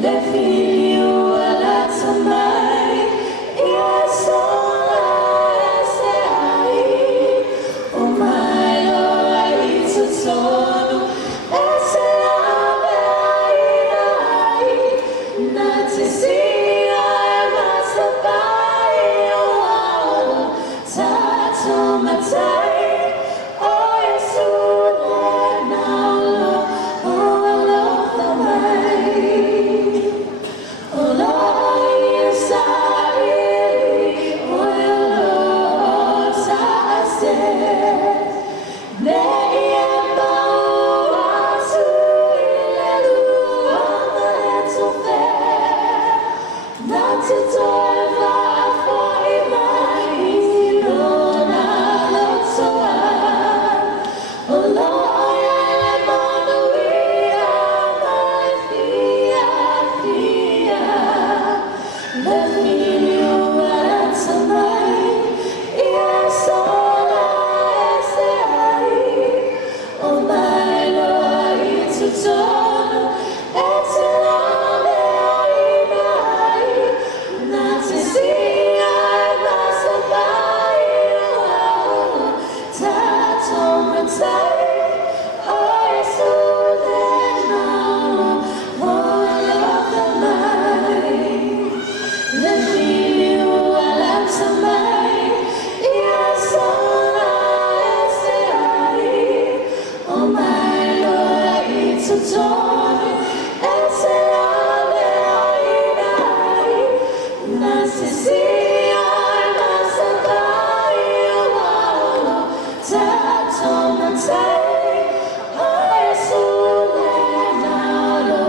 Let me you wala tamay iasola sai o mai lo ai tutsono esse ave ai na te sia basta pai o tato matai o Yesu na lo o lo tamai. Let me you wala tamay iasola sai o mai lo ai tutsono esse ave ai na te sia basta pai o tato matai o Yesu na o lo tamai. Let me you wala tamay iasola sai o mai lo ai tutsono esse ave ai na te sia basta pai o tato matai o Yesu na lo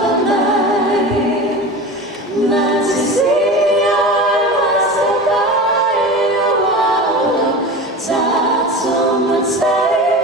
tamay. Not to see our master by your wall, that's so much.